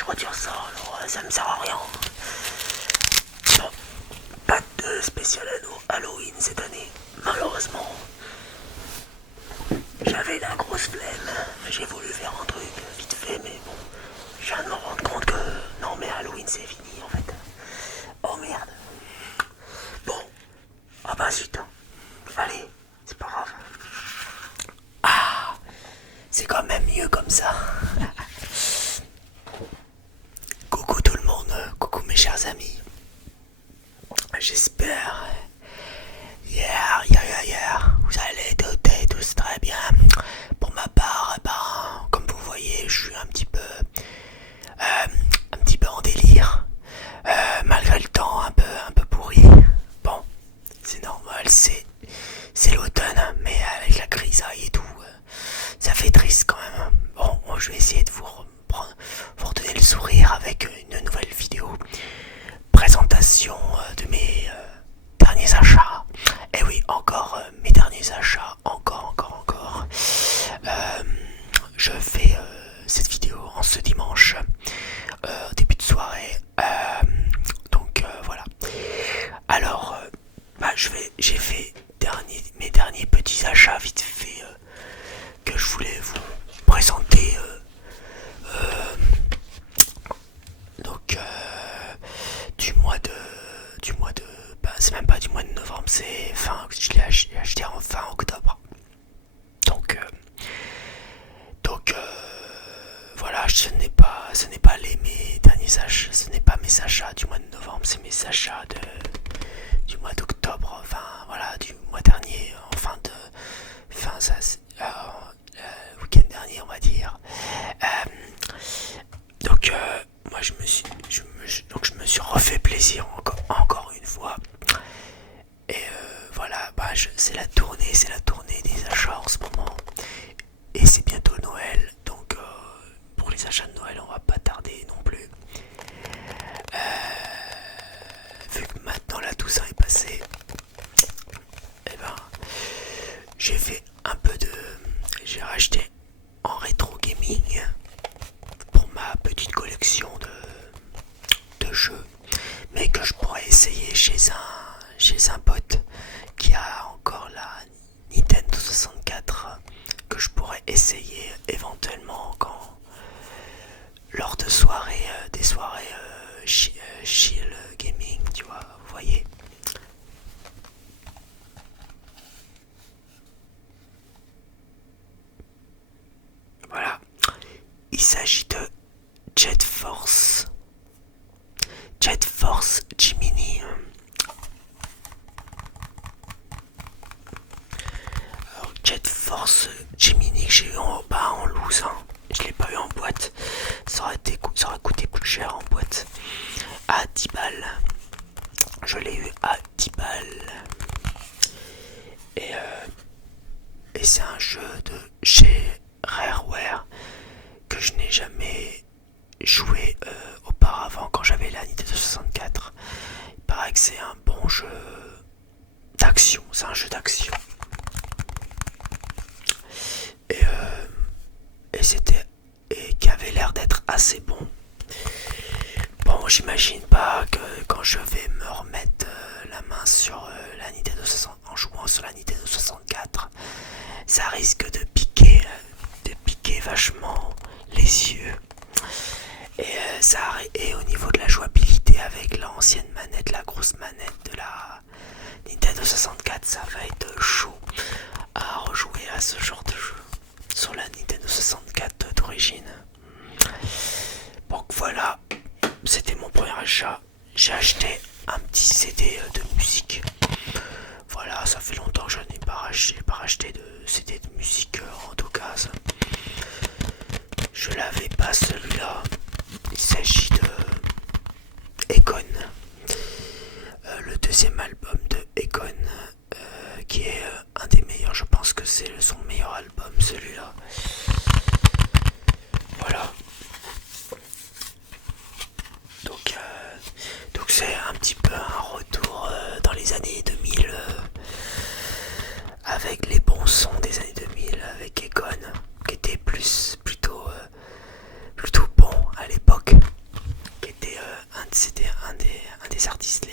je retire ça, alors ça me sert à rien. Bon, pas de spécial Halloween cette année, malheureusement. J'avais la grosse flemme, j'ai voulu faire un truc vite fait, mais bon, je viens de me rendre compte que non, mais Halloween c'est fini en fait. Oh merde. Bon, ah bah zut, hein. Allez, c'est pas grave. Ah, c'est quand même mieux comme ça. Coucou tout le monde, coucou mes chers amis. J'espère, vous allez tous très bien. Pour ma part, comme vous voyez, je suis un petit peu en délire. Malgré le temps un peu pourri. Bon, c'est normal, c'est l'automne, mais avec la grisaille et tout, ça fait triste quand même. Bon, moi je vais essayer de vous redonner le sourire avec une nouvelle vidéo. Présentation de mes derniers achats. Et oui, encore mes derniers achats. Encore. Je fais cette vidéo en ce dimanche, début de soirée. Donc voilà. Alors, j'ai fait mes derniers petits achats vite fait que je voulais vous présenter. Donc du mois de c'est même pas du mois de novembre, c'est je l'ai acheté en fin octobre. Donc voilà, ce n'est pas mes derniers achats, ce n'est pas mes achats du mois de novembre, c'est mes achats du mois d'octobre, enfin voilà, du mois dernier, week-end dernier on va dire. Donc moi je me suis refait plaisir encore une fois. Et voilà, c'est la tournée des achats en ce moment. Et c'est bientôt Noël, donc pour les achats de Noël on va pas tarder non plus. Vu que maintenant la Toussaint est passée, et j'ai racheté en rétro gaming pour ma petite collection de jeux, mais que je pourrais essayer chez un pote qui a encore la Nintendo 64, que je pourrais essayer éventuellement lors de des soirées chill gaming, tu vois, vous voyez. Voilà, il s'agit de Jet Force Gemini. Alors, Jet Force Gemini que j'ai eu en loose, hein. Je l'ai pas eu en boîte, ça aurait coûté plus cher en boîte, à 10 balles. Je l'ai eu à 10 balles. Et c'est un jeu de chez Rareware que je n'ai jamais joué auparavant quand j'avais la Nintendo 64. Il paraît que c'est un bon jeu d'action, c'est un jeu d'action. Et qui avait l'air d'être assez bon. Bon, j'imagine pas que quand je vais me remettre la main sur la Nintendo 64, en jouant sur la Nintendo 64, ça risque de piquer vachement les yeux. Et au niveau de la jouabilité avec l'ancienne manette, la grosse manette de la Nintendo 64, ça va être chaud à rejouer à ce genre de jeu sur la Nintendo 64 d'origine. Donc voilà, c'était mon premier achat. J'ai acheté un petit CD de musique. Voilà, ça fait longtemps que je n'ai pas racheté de CD de musique en tout cas. Je l'avais pas celui-là. Il s'agit de Econ, le deuxième album de Econ, qui est un des meilleurs. Je pense que c'est son meilleur album, celui-là. Voilà. Donc c'est un petit peu un retour dans les années 2000, avec les bons sons des années 2000 avec Econ, qui était plutôt bon à l'époque. c'était un des artistes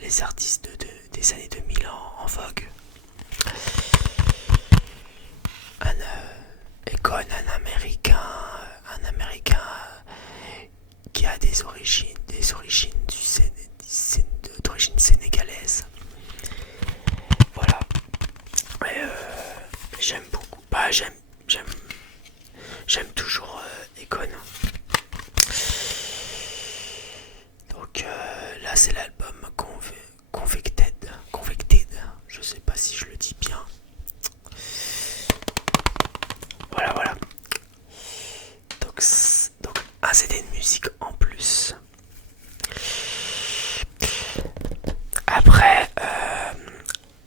les artistes des années 2000 en vogue. Akon, un américain qui a des origines d'origine sénégalaise. Voilà. Et j'aime beaucoup. J'aime toujours Akon. Donc là c'est l'album Convicted. Je sais pas si je le dis bien. Voilà. Donc un CD de musique en plus. Après,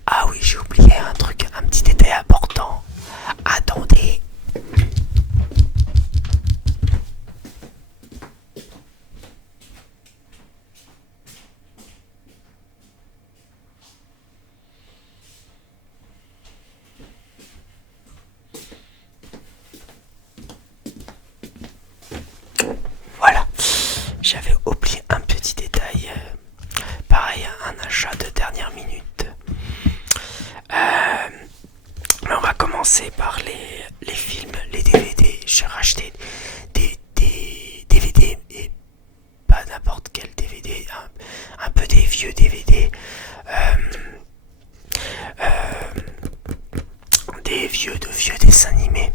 ah oui, j'ai oublié un truc, un petit détail important. Attendez. Voilà, j'avais oublié un petit détail. Pareil, un achat de dernière minute. Mais on va commencer par les films, les DVD. J'ai racheté des DVD et pas n'importe quel DVD, un peu des vieux DVD. Des vieux dessins animés.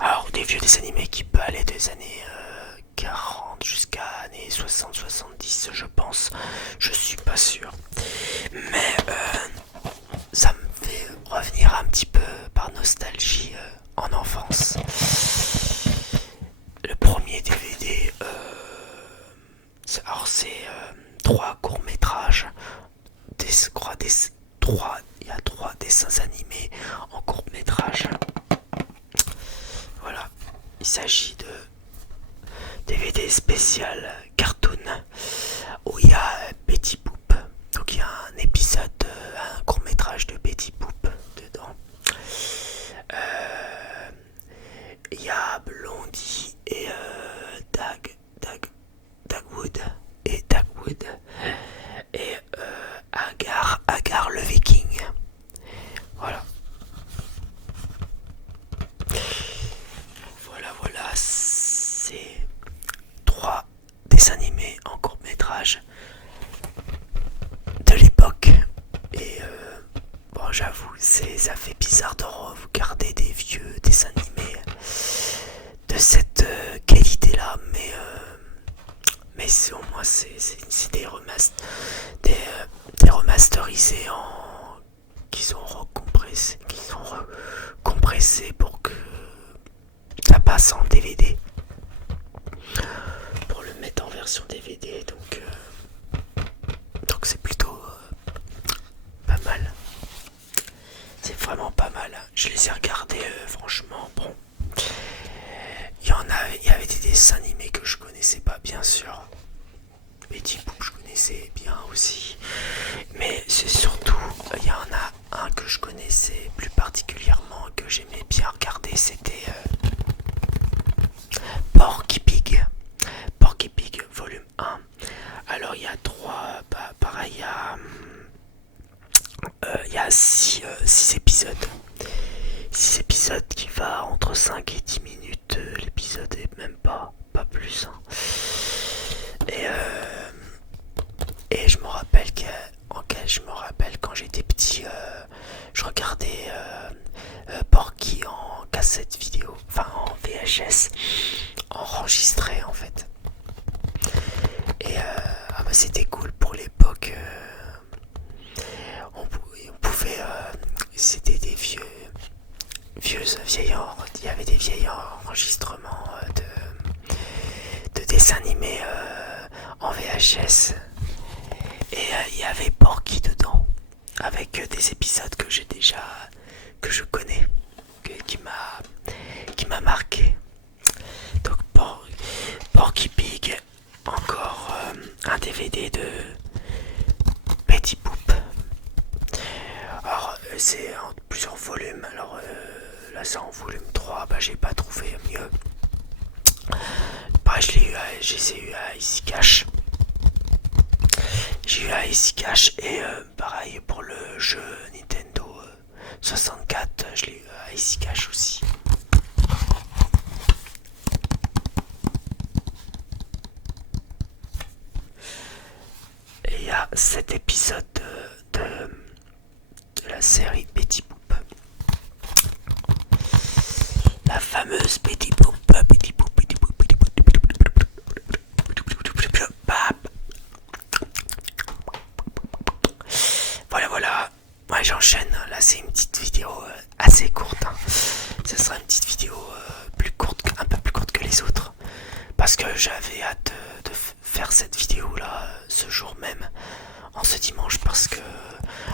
Alors des vieux dessins animés qui peuvent aller des années 40 jusqu'à années 60-70 je pense. Je suis pas sûr. Mais ça me fait revenir un petit peu par nostalgie en enfance. Le premier DVD, c'est 3 courts-métrages. Il y a 3 dessins animés en court-métrage. Voilà. Il s'agit de DVD spécial cartoon où il y a Betty Boop. Donc il y a un épisode, un court-métrage de Betty Boop dedans. Il y a Blondie et Dagwood et Agar le Viking. Voilà, c'est 3 dessins animés en court métrage de l'époque. Et bon, j'avoue, ça fait bizarre de regarder des vieux dessins animés de cette qualité-là, mais au moins c'est des remasterisés qu'ils ont recompressés pour que ça passe en DVD, pour le mettre en version DVD. Donc c'est plutôt pas mal. C'est vraiment pas mal. Je les ai regardés, franchement. Bon, il y avait des dessins animés que je connaissais pas, bien sûr. Betty Boop, je connaissais bien aussi. Mais c'est surtout, il y en a un que je connaissais plus particulièrement, que j'aimais bien regarder, c'était Porky Pig. Porky Pig, volume 1. Alors il y a 3, pareil, il y a 6 épisodes. 6 épisodes qui va entre 5 et 10 minutes. L'épisode est même pas plus. Hein. Et je me rappelle quand j'étais petit, je regardais Porky en cassette vidéo, enfin en VHS, enregistré en fait. Et c'était cool pour l'époque. On pouvait, c'était des il y avait des vieilles enregistrements de dessins animés en VHS. Et il y avait Porky dedans, avec des épisodes que je connais, qui m'a marqué. Donc Porky Pig, encore un DVD de Betty Boop. Alors c'est en plusieurs volumes. Alors là c'est en volume 3, j'ai pas trouvé mieux. Pareil, je les ai eu à Easy Cash. J'ai eu à Easy Cash et pareil pour le jeu Nintendo 64, je l'ai eu à Easy Cash aussi. Et il y a cet épisode de la série Betty Boop. La fameuse Betty Boop, Betty Boop, Betty Boop, Betty Boop, voilà. Ouais, j'enchaîne. Là, c'est une petite vidéo assez courte. Ce sera une petite vidéo plus courte, un peu plus courte que les autres. Parce que j'avais hâte de faire cette vidéo là ce jour même, en ce dimanche, parce que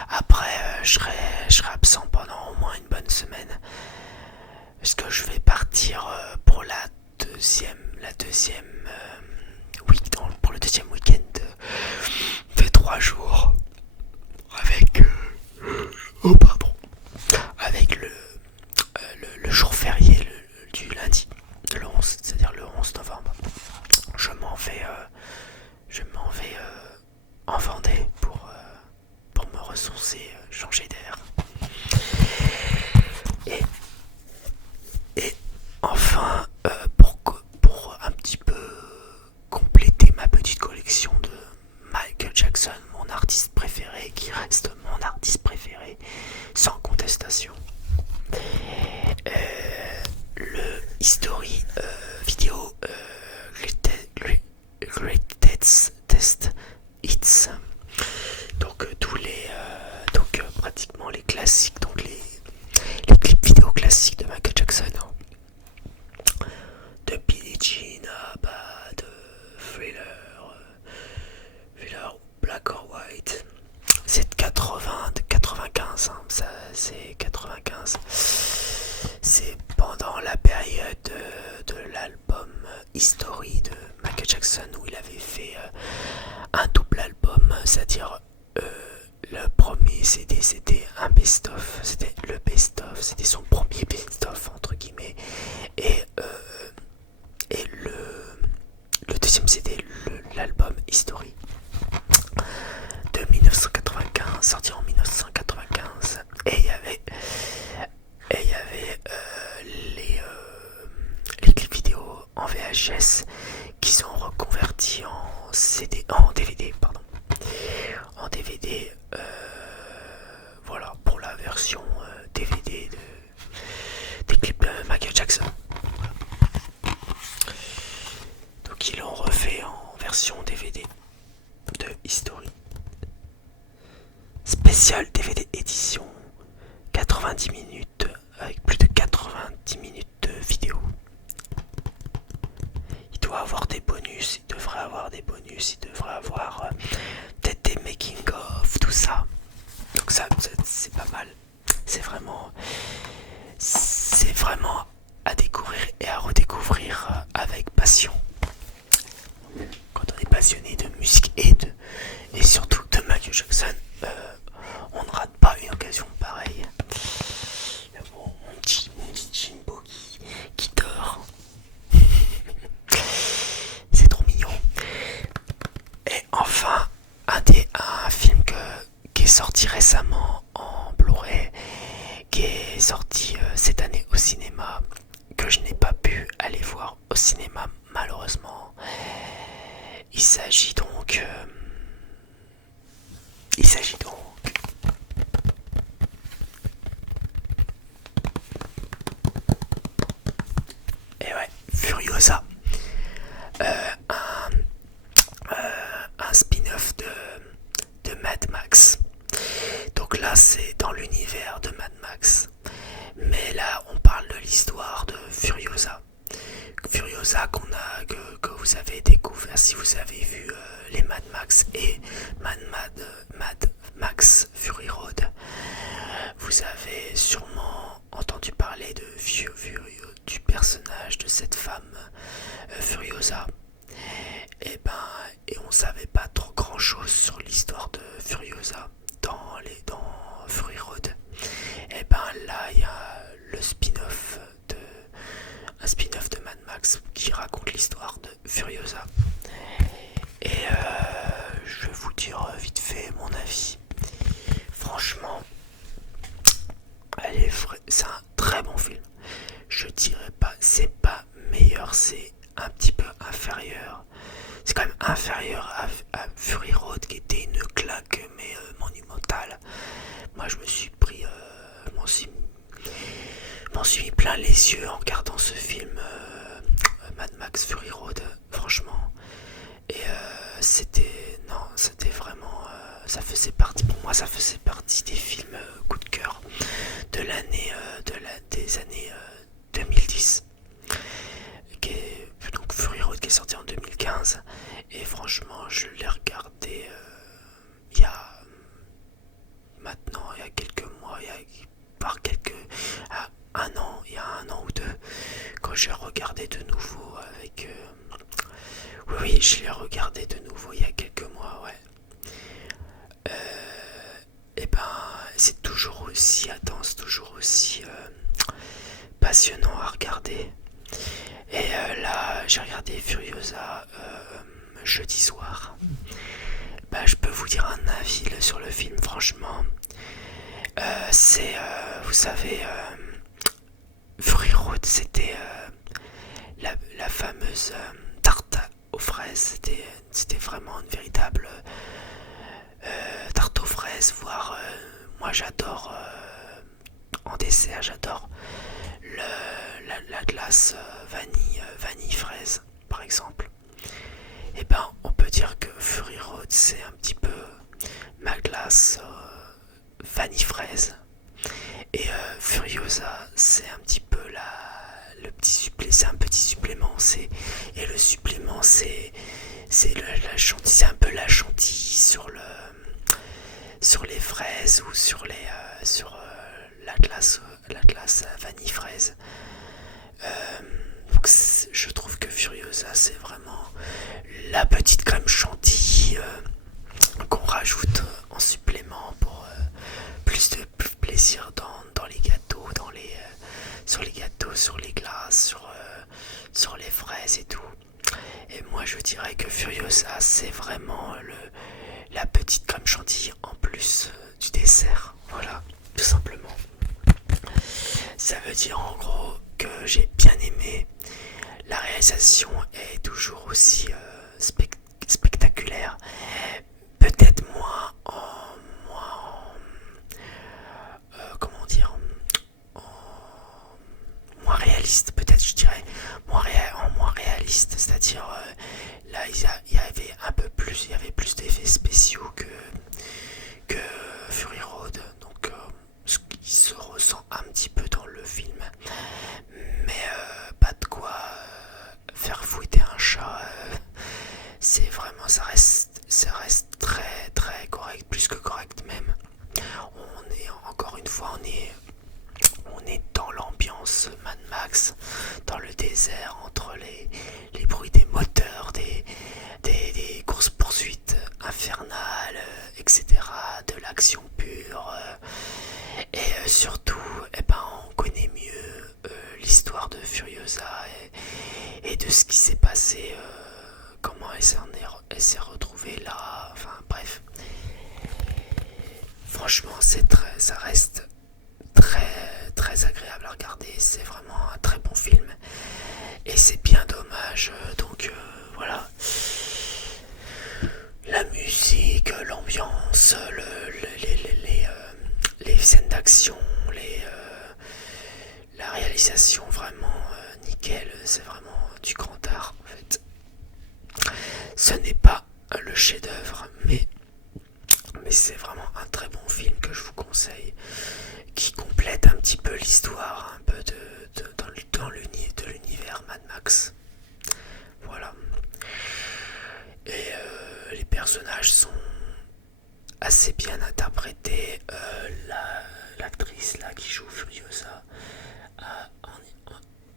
après je serai absent pendant au moins une bonne semaine. Parce que je vais partir pour pour le deuxième week-end de 3 jours avec avec le jour férié du lundi, le 11, c'est-à-dire le 11 novembre. Je m'en vais en Vendée pour me ressourcer, changer d'air. Et enfin, pour un petit peu compléter ma petite collection de Michael Jackson, mon artiste préféré, qui reste mon artiste préféré sans contestation, le History vidéo Greatest Hits. Donc pratiquement les classiques, donc les clips vidéo classiques de Michael Jackson, de Billie Jean à Bad, Thriller, Black or White. C'est de 95, ça c'est 95. C'est pendant la période de l'album History de Michael Jackson, où il avait fait un double album, c'est-à-dire le premier CD c'était un best-of, c'était le best-of, c'était son premier best-of entre guillemets, et le deuxième CD, l'album History de 1995, sorti en 1995, et il y avait les clips vidéo en VHS qui sont reconvertis en DVD, pardon. En DVD, voilà, pour la version DVD des clips de Michael Jackson. Donc ils l'ont refait en version DVD de History. Spécial DVD édition, 90 minutes, avec plus de 90 minutes de vidéo. Il doit avoir des bonus, il devrait avoir des bonus, il devrait avoir peut-être des making of, tout ça. Donc ça c'est pas mal. C'est vraiment à découvrir et à redécouvrir avec passion. Quand on est passionné de musique et surtout de Michael Jackson, on ne rate pas une occasion pareille. Bon, mon petit Jimbo qui dort. C'est trop mignon. Et enfin, un film qui est sorti récemment en Blu-ray, qui est sorti cette année au cinéma, que je n'ai pas pu aller voir au cinéma malheureusement. Il s'agit donc et ouais, Furiosa, un spin-off de Mad Max. Donc là c'est dans l'univers de Mad Max, mais là on parle de l'histoire de Furiosa que vous avez découvert si vous avez vu les Mad Max et Mad Max Fury Road. Vous avez sûrement entendu parler du personnage de cette femme Furiosa. Et on savait pas trop grand chose sur l'histoire de Furiosa dans Fury Road. Et là il y a un spin-off de Mad Max qui raconte l'histoire de Furiosa. inférieur. C'est quand même inférieur à Fury Road qui était une claque mais monumentale. Moi je me suis pris, je m'en suis mis plein les yeux en regardant ce film Mad Max Fury Road, franchement. Et c'était vraiment, ça faisait partie, pour moi ça faisait partie des films coup de cœur de l'année, des années 2010. Donc Fury Road qui est sorti en 2015. Et franchement, je l'ai regardé il y a maintenant, il y a quelques mois, il y a un an ou deux, quand j'ai regardé de nouveau avec. Oui, je l'ai regardé de nouveau il y a quelques mois, ouais. Et ben, c'est toujours aussi intense, toujours aussi passionnant à regarder. Et là, j'ai regardé Furiosa jeudi soir. Bah, je peux vous dire un avis sur le film, franchement. Vous savez, Fury Road, c'était la fameuse tarte aux fraises. C'était vraiment une véritable tarte aux fraises, voire moi j'adore en dessert, j'adore la glace vanille fraise, par exemple. Et ben, on peut dire que Fury Road, c'est un petit peu ma glace vanille fraise. Et Furiosa, c'est un petit peu le petit supplément, c'est un petit supplément. Et le supplément, c'est un peu la chantilly sur les fraises ou sur la glace vanille fraise. Donc je trouve que Furiosa, c'est vraiment la petite crème chantilly qu'on rajoute en supplément pour plus de plaisir dans les gâteaux, sur les gâteaux, sur les glaces, sur les fraises et tout. Et moi je dirais que Furiosa, c'est vraiment la petite crème chantilly en plus du dessert. Voilà, tout simplement. Ça veut dire en gros que j'ai bien aimé. La réalisation est toujours aussi spectaculaire. Peut-être comment dire, moins réaliste, peut-être je dirais moins réaliste, c'est-à-dire là il y avait plus d'effets spéciaux que Fury Road, donc ce qui se ressent un petit peu dans le film, mais pas de quoi faire fouetter un chat. C'est vraiment, ça reste très très correct, plus que correct même. Encore une fois, on est dans l'ambiance Mad Max, dans le désert, entre les bruits des moteurs, des courses poursuites infernales, etc., de l'action pure, et surtout, on connaît mieux l'histoire de Furiosa et de ce qui s'est passé, comment elle s'est retrouvée là, enfin bref. Franchement, ça reste très très agréable à regarder, c'est vraiment un très bon film et c'est bien dommage, donc voilà, la musique, l'ambiance, les scènes d'action, la réalisation, vraiment nickel, c'est vraiment du grand art en fait. Ce n'est pas le chef-d'œuvre, mais c'est vraiment un très bon film que je vous conseille, qui complète un petit peu l'histoire, un peu de l'univers Mad Max. Voilà. Et les personnages sont assez bien interprétés. L'actrice là qui joue Furiosa,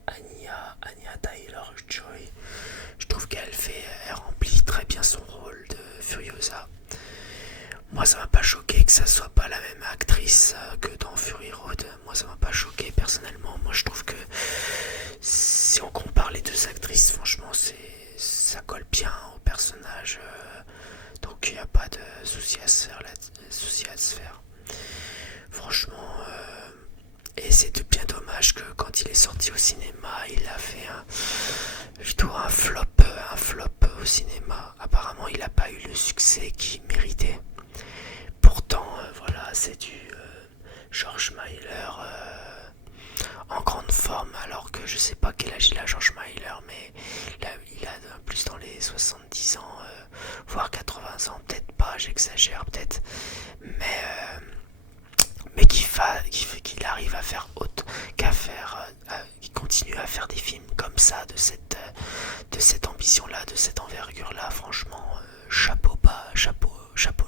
Anya Taylor-Joy, je trouve elle remplit très bien son rôle de Furiosa. Moi ça m'a pas choqué que ça soit pas la même actrice que dans Fury Road. Moi ça m'a pas choqué personnellement. Moi je trouve que si on compare les deux actrices, franchement ça colle bien au personnage. Donc il n'y a pas de souci à se faire. Franchement, et c'est bien dommage que quand il est sorti au cinéma, il a fait plutôt un flop les 70 ans, voire 80 ans, peut-être pas, j'exagère peut-être, mais qu'il arrive à faire qu'il continue à faire des films comme ça, de cette ambition-là, de cette envergure-là, franchement, chapeau bas, chapeau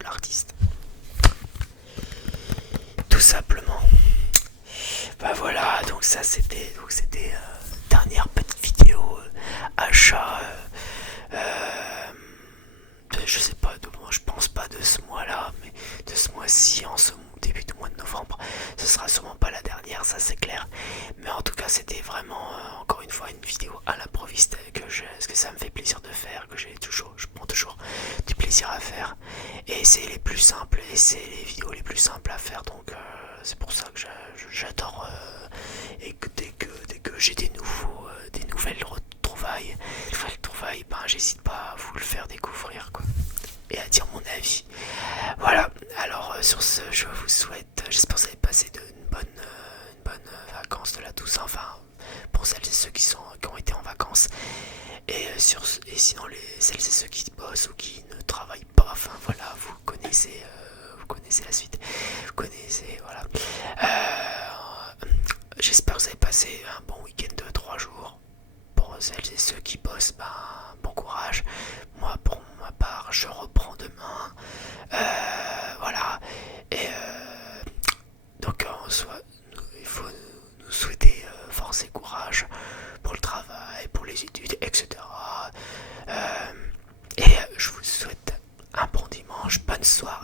l'artiste. Tout simplement. Bah voilà, donc ça c'était dernière petite vidéo achat. Je sais pas, je pense pas de ce mois-là, mais de ce mois-ci, en ce début du mois de novembre, ce sera sûrement pas la dernière, ça c'est clair. Mais en tout cas, c'était vraiment encore une fois une vidéo à l'improviste ce que ça me fait plaisir de faire, je prends toujours du plaisir à faire. Et c'est les plus simples, et c'est les vidéos les plus simples à faire, donc c'est pour ça que j'adore. Et que dès que j'ai des nouvelles retrouvailles, ben j'hésite pas à vous le faire découvrir, quoi, et à dire mon avis. Voilà, alors sur ce, je vous souhaite, j'espère que vous avez passé une bonne vacances de la Toussaint, enfin, pour celles et ceux qui ont été en vacances. Et sinon, celles et ceux qui bossent ou qui ne travaillent pas, enfin voilà, vous connaissez la suite. Vous connaissez, voilà. J'espère que vous avez passé un bon week-end de 3 jours. Pour celles et ceux qui bossent, ben, bon courage. Moi, pour ma part, je reprends demain. Voilà. Et donc, il faut nous souhaiter force et courage pour le travail, pour les études, etc. Et je vous souhaite un bon dimanche, bonne soirée.